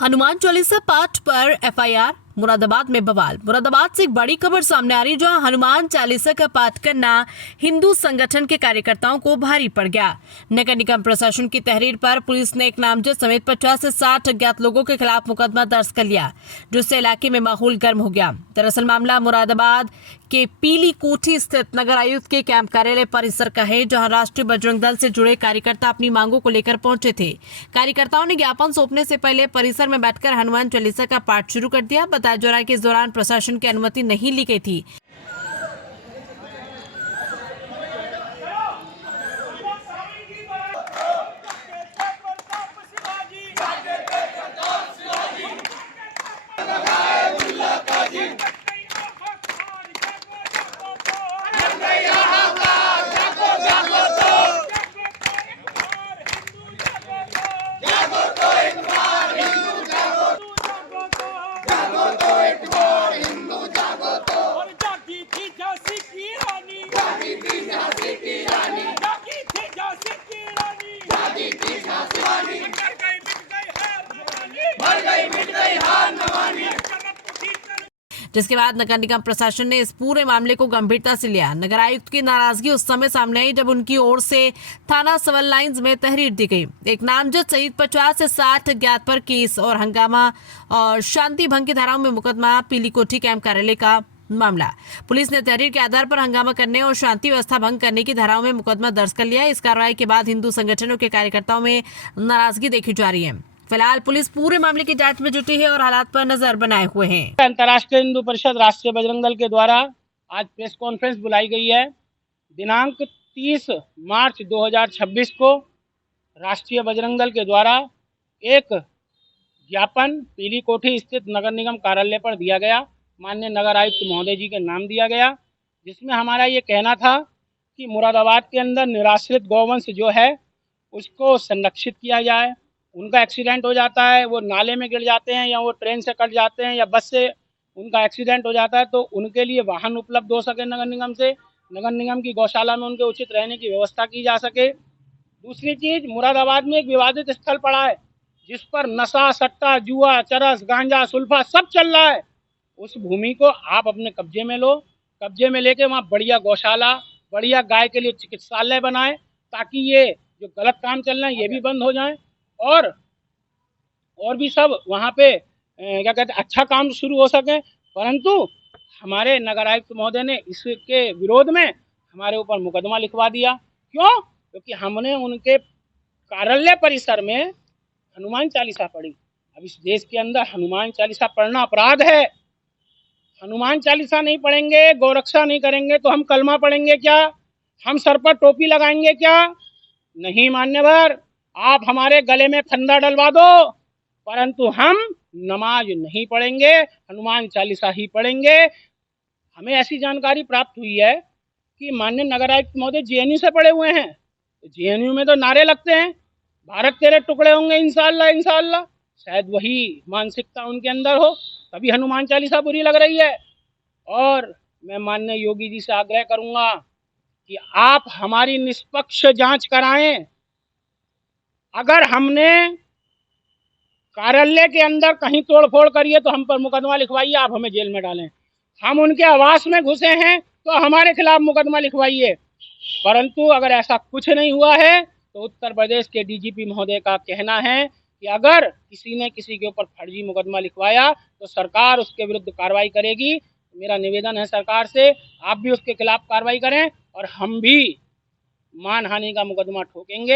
हनुमान चालीसा पाठ पर एफआईआर, मुरादाबाद में बवाल। मुरादाबाद से एक बड़ी खबर सामने आ रही, जहां हनुमान चालीसा का पाठ करना हिंदू संगठन के कार्यकर्ताओं को भारी पड़ गया। नगर निगम प्रशासन की तहरीर पर पुलिस ने एक नामजद समेत 50 से 60 अज्ञात लोगों के खिलाफ मुकदमा दर्ज कर लिया, जिससे इलाके में माहौल गर्म हो गया। दरअसल मामला मुरादाबाद के पीली कोठी स्थित नगर आयुक्त के कैंप कार्यालय परिसर का है, जहां राष्ट्रीय बजरंग दल से जुड़े कार्यकर्ता अपनी मांगों को लेकर पहुंचे थे। कार्यकर्ताओं ने ज्ञापन सौंपने से पहले परिसर में बैठकर हनुमान चालीसा का पाठ शुरू कर दिया। बताया जा रहा है कि इस दौरान प्रशासन की अनुमति नहीं ली गई थी। जिसके बाद नगर निगम प्रशासन ने इस पूरे मामले को गंभीरता से लिया। नगर आयुक्त की नाराजगी उस समय सामने आई जब उनकी ओर से थाना सिविल लाइंस में तहरीर दी गई। एक नामजद सहित 50 से 60 अज्ञात पर केस और हंगामा और शांति भंग की धाराओं में मुकदमा। पीली कोठी कैंप कार्यालय का मामला। पुलिस ने तहरीर के आधार पर हंगामा करने और शांति व्यवस्था भंग करने की धाराओं में मुकदमा दर्ज कर लिया। इस कार्रवाई के बाद हिंदू संगठनों के कार्यकर्ताओं में नाराजगी देखी जा रही है। फिलहाल पुलिस पूरे मामले की जांच में जुटी है और हालात पर नजर बनाए हुए हैं। अंतर्राष्ट्रीय हिंदू परिषद राष्ट्रीय बजरंग दल के द्वारा आज प्रेस कॉन्फ्रेंस बुलाई गई है। दिनांक 30 मार्च 2026 को राष्ट्रीय बजरंग दल के द्वारा एक ज्ञापन पीली कोठी स्थित नगर निगम कार्यालय पर दिया गया। माननीय नगर आयुक्त महोदय जी के नाम दिया गया, जिसमें हमारा ये कहना था कि मुरादाबाद के अंदर निराश्रित गौवंश जो है उसको संरक्षित किया जाए। उनका एक्सीडेंट हो जाता है, वो नाले में गिर जाते हैं या वो ट्रेन से कट जाते हैं या बस से उनका एक्सीडेंट हो जाता है, तो उनके लिए वाहन उपलब्ध हो सके नगर निगम से, नगर निगम की गौशाला में उनके उचित रहने की व्यवस्था की जा सके। दूसरी चीज़, मुरादाबाद में एक विवादित स्थल पड़ा है जिस पर नशा, सट्टा, जुआ, चरस, गांजा, सुल्फा सब चल रहा है। उस भूमि को आप अपने कब्जे में लो, कब्जे में लेके वहाँ बढ़िया गौशाला, बढ़िया गाय के लिए चिकित्सालय बनाएं, ताकि ये जो गलत काम चल रहे हैं ये भी बंद हो जाएं और भी सब वहाँ पे क्या कहते हैं अच्छा काम शुरू हो सके। परंतु हमारे नगर आयुक्त महोदय ने इसके विरोध में हमारे ऊपर मुकदमा लिखवा दिया। क्यों? क्योंकि हमने उनके कार्यालय परिसर में हनुमान चालीसा पढ़ी। अब इस देश के अंदर हनुमान चालीसा पढ़ना अपराध है। हनुमान चालीसा नहीं पढ़ेंगे, गौरक्षा नहीं करेंगे तो हम कलमा पढ़ेंगे क्या? हम सर पर टोपी लगाएंगे क्या? नहीं मान्यवर, आप हमारे गले में फंदा डलवा दो, परंतु हम नमाज नहीं पढ़ेंगे, हनुमान चालीसा ही पढ़ेंगे। हमें ऐसी जानकारी प्राप्त हुई है कि माननीय नगर आयुक्त महोदय जेएनयू से पढ़े हुए हैं। जेएनयू में तो नारे लगते हैं, भारत तेरे टुकड़े होंगे इंशाअल्लाह इंशाअल्लाह। शायद वही मानसिकता उनके अंदर हो, तभी हनुमान चालीसा बुरी लग रही है। और मैं माननीय योगी जी से आग्रह करूंगा कि आप हमारी निष्पक्ष जांच कराएं। अगर हमने कार्यालय के अंदर कहीं तोड़फोड़ करी है तो हम पर मुकदमा लिखवाइए, आप हमें जेल में डालें। हम उनके आवास में घुसे हैं तो हमारे खिलाफ मुकदमा लिखवाइए। परंतु अगर ऐसा कुछ नहीं हुआ है तो उत्तर प्रदेश के डीजीपी महोदय का कहना है कि अगर किसी ने किसी के ऊपर फर्जी मुकदमा लिखवाया तो सरकार उसके विरुद्ध कार्रवाई करेगी। मेरा निवेदन है सरकार से, आप भी उसके खिलाफ कार्रवाई करें और हम भी मानहानि का मुकदमा ठोकेंगे।